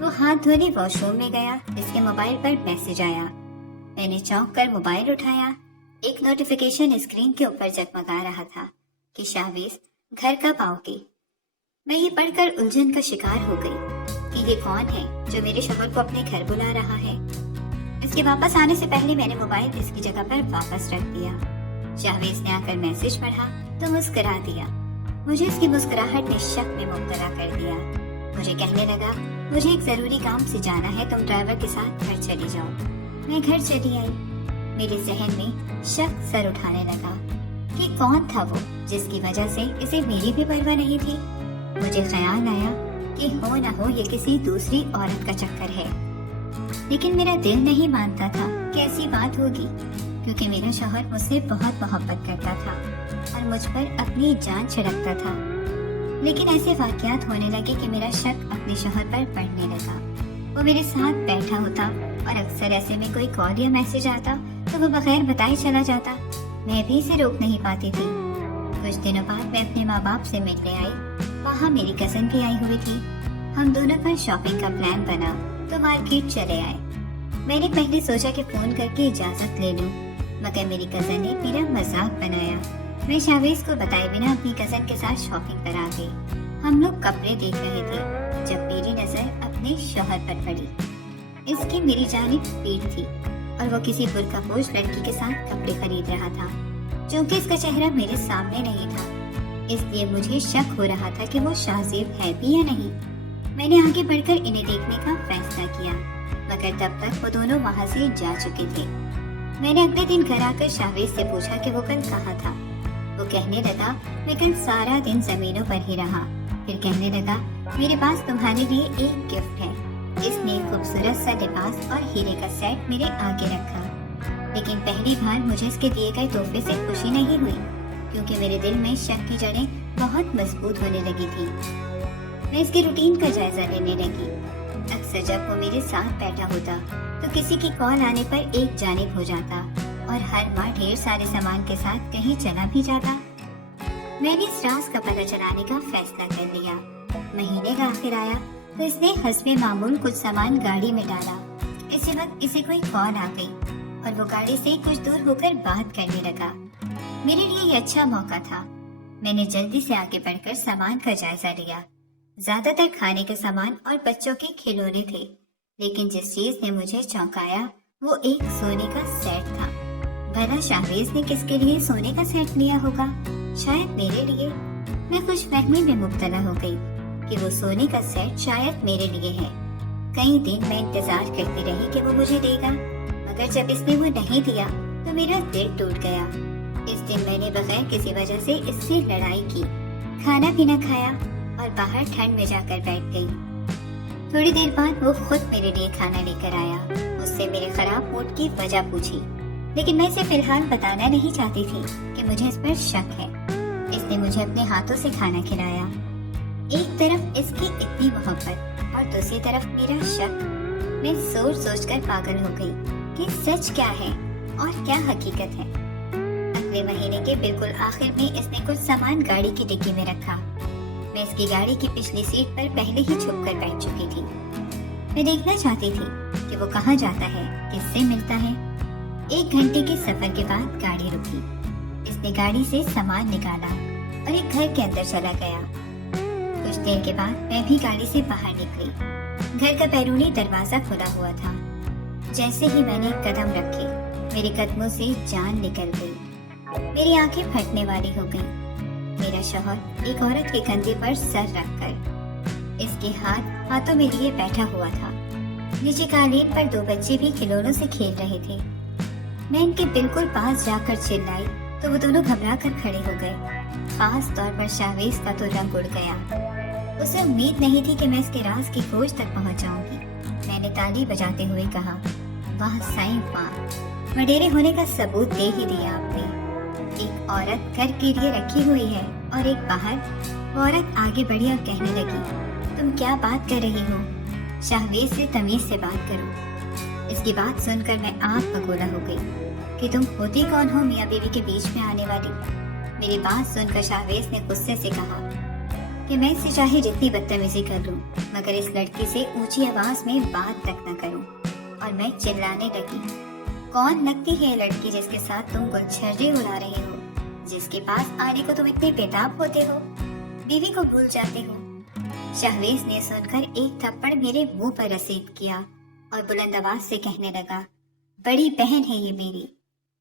وہ ہاتھ دھونے واش روم میں گیا. اس کے موبائل پر میسج آیا. میں نے چونک کر موبائل اٹھایا. ایک نوٹیفیکیشن اسکرین کے اوپر جگمگا رہا تھا کہ شاہویز گھر کب آؤ گی. میں یہ پڑھ کر الجھن کا شکار ہو گئی کہ یہ کون ہے جو میرے شوہر کو اپنے گھر بلا رہا ہے. اس کے واپس آنے سے پہلے میں نے موبائل اس کی جگہ پر واپس رکھ دیا. شاہویز نے آ کر میسج پڑھا تو مسکرا دیا. مجھے اس کی مسکراہٹ نے شک میں مبتلا کر دیا. مجھے کہنے لگا مجھے ایک ضروری کام سے جانا ہے, تم ڈرائیور کے ساتھ گھر چلی جاؤ. میں گھر چلی آئی. میرے ذہن میں شک سر اٹھانے لگا کہ کون تھا وہ جس کی وجہ سے اسے میری بھی پرواہ نہیں تھی. مجھے خیال آیا کہ ہو نہ ہو یہ کسی دوسری عورت کا چکر ہے, لیکن میرا دل نہیں مانتا تھا کہ ایسی بات ہوگی, کیونکہ میرا شوہر مجھ سے بہت محبت کرتا تھا اور مجھ پر اپنی جان چھڑکتا تھا. لیکن ایسے واقعات ہونے لگے کہ میرا شک اپنے شوہر پر پڑنے لگا. وہ میرے ساتھ بیٹھا ہوتا اور اکثر ایسے میں کوئی کال یا میسج آتا تو وہ بغیر بتائے چلا جاتا. میں بھی اسے روک نہیں پاتی تھی. کچھ دنوں بعد میں اپنے ماں باپ سے ملنے آئی. وہاں میری کزن بھی آئی ہوئی تھی. ہم دونوں کا شاپنگ کا پلان بنا تو مارکیٹ چلے آئے. میں نے پہلے سوچا کہ فون کر کے اجازت لے لوں, مگر میری کزن نے میرا مذاق بنایا. میں شاہویز کو بتائے بنا اپنی کزن کے ساتھ شاپنگ پر آ گئی. ہم لوگ کپڑے دیکھ رہے تھے جب میری نظر اپنے شوہر پر پڑی. اس کی میری جانب پیٹھ تھی اور وہ کسی برقع پوش لڑکی کے ساتھ کپڑے خرید رہا تھا. چونکہ اس کا چہرہ میرے سامنے نہیں تھا, اس لیے مجھے شک ہو رہا تھا کہ وہ شاہزیب ہے بھی یا نہیں. میں نے آگے بڑھ کر انہیں دیکھنے کا فیصلہ کیا, مگر تب تک وہ دونوں وہاں سے جا چکے تھے. میں نے اگلے دن گھر آ کر شاہویز سے پوچھا کہ وہ کل کہاں تھا. وہ کہنے لگا میں کل سارا دن زمینوں پر ہی رہا. پھر کہنے لگا میرے پاس تمہارے لیے ایک گفٹ ہے. اس نے خوبصورت سا لباس اور ہیرے کا سیٹ میرے آگے رکھا. لیکن پہلی بار مجھے اس کے دیے گئے تحفے سے خوشی نہیں ہوئی, کیونکہ میرے دل میں شک کی جڑیں بہت مضبوط ہونے لگی تھی. میں اس کے روٹین کا جائزہ لینے لگی. اکثر جب وہ میرے ساتھ بیٹھا ہوتا تو کسی کی کال آنے پر ایک جانب ہو جاتا اور ہر ماہ ڈھیر سارے سامان کے ساتھ کہیں چلا بھی جاتا. میں نے اس راز کا پتہ چلانے کا فیصلہ کر لیا. مہینے کا آخر آیا تو اس نے حسب معمول کچھ سامان گاڑی میں ڈالا. اسی وقت اسے کوئی کال آ گئی اور وہ گاڑی سے کچھ دور ہو کر بات کرنے لگا. میرے لیے یہ اچھا موقع تھا. میں نے جلدی سے آگے بڑھ کر سامان کا جائزہ لیا. زیادہ تر کھانے کے سامان اور بچوں کے کھلونے تھے, لیکن جس چیز نے مجھے چونکایا وہ ایک سونے کا سیٹ تھا. بھلا شاہویز نے کس کے لیے سونے کا سیٹ لیا ہوگا؟ شاید میرے لیے. میں خوش فہمی میں مبتلا ہو گئی کہ وہ سونے کا سیٹ شاید میرے لیے ہے. کئی دن میں انتظار کرتی رہی کہ وہ مجھے دے گا, مگر جب اس نے وہ نہیں دیا تو میرا دل ٹوٹ گیا. اس دن میں نے بغیر کسی وجہ سے اس سے لڑائی کی, کھانا پینا کھایا اور باہر ٹھنڈ میں جا کر بیٹھ گئی. تھوڑی دیر بعد وہ خود میرے لیے کھانا لے کر آیا. مجھ سے میرے خراب موڈ کی وجہ پوچھی, لیکن میں اسے فی الحال بتانا نہیں چاہتی تھی کہ مجھے اس پر شک ہے. اس نے مجھے اپنے ہاتھوں سے کھانا کھلایا. ایک طرف اس کی اتنی محبت اور دوسری طرف میرا شک. میں سوچ سوچ کر پاگل ہو گئی کہ سچ کیا ہے اور کیا حقیقت ہے. اگلے مہینے کے بالکل آخر میں اس نے کچھ سامان گاڑی کی ڈگی میں رکھا. میں اس کی گاڑی کی پچھلی سیٹ پر پہلے ہی چھپ کر بیٹھ چکی تھی. میں دیکھنا چاہتی تھی کہ وہ کہاں جاتا ہے, کس سے ملتا ہے. 1 گھنٹے کے سفر کے بعد گاڑی رکی. اس نے گاڑی سے سامان نکالا اور ایک گھر کے اندر چلا گیا. کچھ دیر کے بعد میں بھی گاڑی سے باہر نکلی. گھر کا بیرونی دروازہ کھلا ہوا تھا. جیسے ہی میں نے قدم رکھے میرے قدموں سے جان نکل گئی. میری آنکھیں پھٹنے والی ہو گئیں. میرا شوہر ایک عورت کے کندھے پر سر رکھ کر اس کے ہاتھوں میں لیے بیٹھا ہوا تھا. نیچے قالین پر 2 بچے بھی کھلونوں سے کھیل رہے تھے. میں ان کے بالکل پاس جا کر چلائی تو وہ دونوں گھبرا کر کھڑے ہو گئے. خاص طور پر شاہویز کا تو رنگ اڑ گیا. اسے امید نہیں تھی کہ میں اس کے راز کی کھوج تک پہنچ جاؤں گی. میں نے تالی بجاتے ہوئے کہا, واہ سائیں ماں, وڈیرے ہونے کا ثبوت دے ہی دیا آپ نے. ایک عورت گھر کے لیے رکھی ہوئی ہے اور ایک باہر. وہ عورت آگے بڑھی اور کہنے لگی, تم کیا بات کر رہی ہو؟ شاہویز سے تمیز سے بات کرو. اس کی بات سن کر میں آنکھ بگولا ہو گئی کہ تم ہوتی کون ہو میاں بیوی کے بیچ میں آنے والی. میری بات سن کر شاہویز نے غصے سے کہا, کہ میں اسے چاہے جتنی بدتمیزی کر لوں مگر اس لڑکی سے اونچی آواز میں بات تک نہ کروں، اور میں چلانے لگی، کون لگتی ہے یہ لڑکی جس کے ساتھ تم گلچھرے اڑا رہے ہو، جس کے پاس آنے کو تم اتنے بےتاب ہوتے ہو، بیوی کو بھول جاتے ہو۔ شہویز نے سن کر ایک تھپڑ میرے منہ پر رسید کیا اور بلند آواز سے کہنے لگا، بڑی بہن ہے یہ میری۔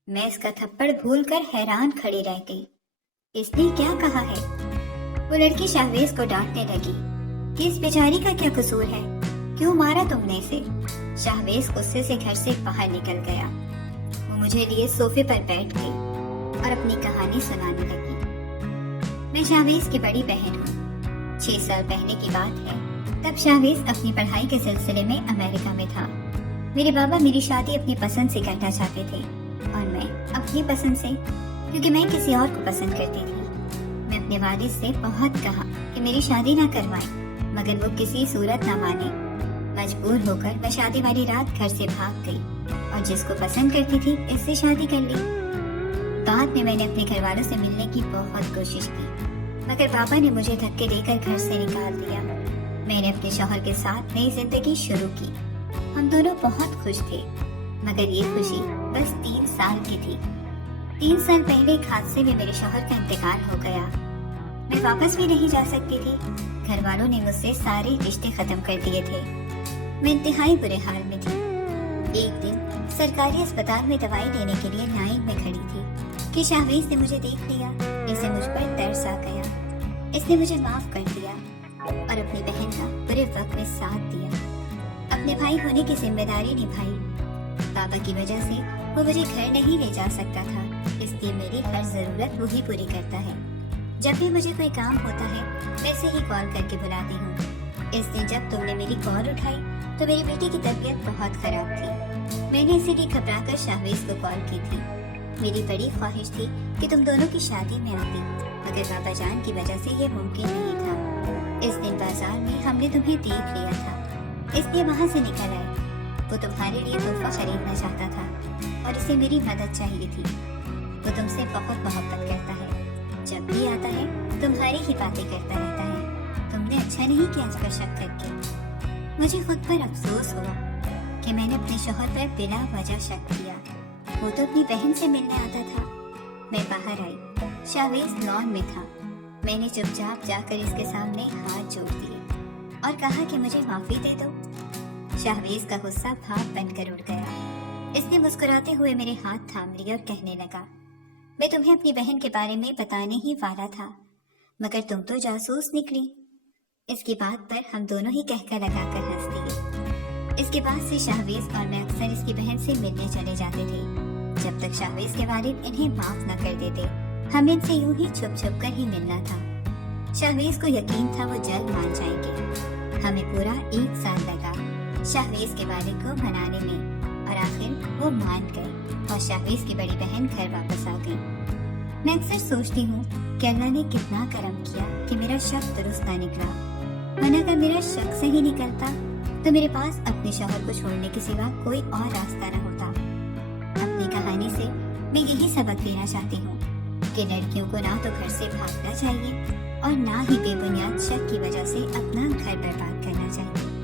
میں اس کا تھپڑ بھول کر حیران کھڑی رہ گئی، اس نے کیا کہا ہے؟ وہ لڑکی شہویز کو ڈانٹنے لگی کہ اس بیچاری کا کیا قصور ہے، کیوں مارا تم نے اسے؟ شہویز غصے سے گھر سے باہر نکل گیا۔ وہ مجھے لیے صوفے پر بیٹھ گئی اور اپنی کہانی سنانے لگی۔ میں شہویز کی بڑی بہن ہوں۔ 6 سال پہلے کی بات ہے، تب شہویز اپنی پڑھائی کے سلسلے میں امریکہ میں تھا۔ میرے بابا میری شادی اپنی پسند سے کرنا چاہتے تھے اور میں اپنی پسند سے، کیونکہ میں کسی اور کو پسند کرتی تھی۔ میں اپنے والد سے بہت کہا کہ میری شادی نہ کروائیں، مگر وہ کسی صورت نہ مانے۔ مجبور ہو کر میں شادی والی رات گھر سے بھاگ گئی اور جس کو پسند کرتی تھی اس سے شادی کر لی۔ بعد میں نے اپنے گھر والوں سے ملنے کی بہت کوشش کی، مگر پاپا نے مجھے دھکے دے کر گھر سے نکال دیا۔ میں نے اپنے شوہر کے ساتھ نئی زندگی شروع کی۔ ہم دونوں بہت خوش تھے، مگر یہ خوشی بس 3 سال کی تھی۔ 3 سال پہلے ایک حادثے میں میرے شوہر کا انتقال ہو گیا۔ میں واپس بھی نہیں جا سکتی تھی۔ گھر والوں نے مجھ سے سارے رشتے ختم کر دیے تھے۔ میں انتہائی برے حال میں تھی۔ ایک دن سرکاری اسپتال میں دوائی لینے کے لیے لائن میں کھڑی تھی کہ شہویز نے مجھے دیکھ لیا۔ اسے مجھ پر ترس آ گیا۔ اس نے مجھے معاف کر دیا اور اپنی بہن کا برے وقت میں ساتھ دیا۔ اپنے بھائی ہونے کی ذمہ داری نبھائی۔ بابا کی وجہ سے وہ مجھے گھر نہیں لے جا سکتا تھا، اس لیے میری ہر ضرورت وہی پوری کرتا ہے۔ جب بھی مجھے کوئی کام ہوتا ہے میں اسے ہی کال کر کے بلاتی ہوں۔ اس دن جب تم نے میری کال اٹھائی تو میری بیٹی کی طبیعت بہت خراب تھی۔ میں نے اسی لیے گھبرا کر شہویز کو کال کی تھی۔ میری بڑی خواہش تھی کہ تم دونوں کی شادی میں آتی، مگر بابا جان کی وجہ سے یہ ممکن نہیں تھا۔ اس دن بازار میں ہم نے تمہیں دیکھ لیا تھا، اس لیے وہاں سے نکل آئے۔ وہ تمہارے لیے تحفہ خریدنا چاہتا تھا اور اسے میری مدد چاہیے تھی۔ وہ تم سے بہت محبت کرتا ہے، جب بھی آتا ہے تمہاری ہی باتیں کرتا رہتا ہے۔ تم نے اچھا نہیں کیا اس پر شک کر کے۔ مجھے خود پر افسوس ہوا کہ میں نے اپنے شوہر پر بلا وجہ شک کیا۔ وہ تو اپنی بہن سے ملنے آتا تھا۔ میں باہر آئی، شہویز لان میں تھا۔ میں نے چپ چاپ جا کر اس کے سامنے ہاتھ جوڑ دیے اور کہا کہ مجھے معافی دے دو۔ شہویز کا غصہ بھاپ بن کر اڑ گیا۔ اس نے مسکراتے ہوئے میرے ہاتھ تھام لیے اور کہنے لگا، میں تمہیں اپنی بہن کے بارے میں بتانے ہی والا تھا، مگر تم تو جاسوس نکلی۔ اس کی بات پر ہم دونوں ہی کہکا لگا کر ہنس دیے۔ اس کے بعد سے شہویز اور میں اکثر اس کی بہن سے ملنے چلے جاتے تھے، جب تک شہویز کے والد انہیں معاف نہ کر دیتے۔ ہمیں ان سے یوں ہی چھپ چھپ کر ہی ملنا تھا۔ شہویز کو یقین تھا وہ جلد مان جائیں گے۔ ہمیں پورا 1 سال لگا شہویز کے والد کو منانے میں، اور آخر وہ مان گئے اور شہویز کی بڑی بہن گھر واپس آ گئی۔ میں اکثر سوچتی ہوں کہ اللہ نے کتنا کرم کیا کہ میرا شک درست نہ نکلا، ورنہ اگر میرا شک صحیح نکلتا تو میرے پاس اپنے شوہر کو چھوڑنے کے سوا کوئی اور راستہ نہ ہوتا۔ اپنی کہانی سے میں یہی سبق لینا چاہتی ہوں کہ لڑکیوں کو نہ تو گھر سے بھاگنا چاہیے اور نہ ہی بے بنیاد شک کی وجہ سے اپنا گھر برباد کرنا چاہیے۔